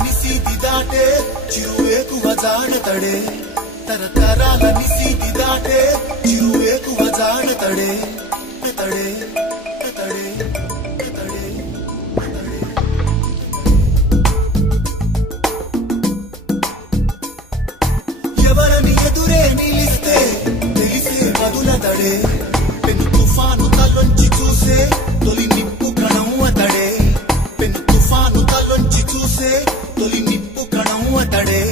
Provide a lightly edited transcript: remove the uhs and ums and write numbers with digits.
నిశీతి దాటే చిరువేకువ జాడతడే తరతరాల నిశీతి దాటే చిరువేకువ జాడతడే తడే తడే తడే ఎవరని ఎదురే నిలిస్తే తెలిసే బదులతడే పెను తుఫాను తలొంచి చూసే తొలి నిప్పు కణం అతడే పెను తుఫాను తలొంచి చూసే తొలి నిప్పు కణం అతడే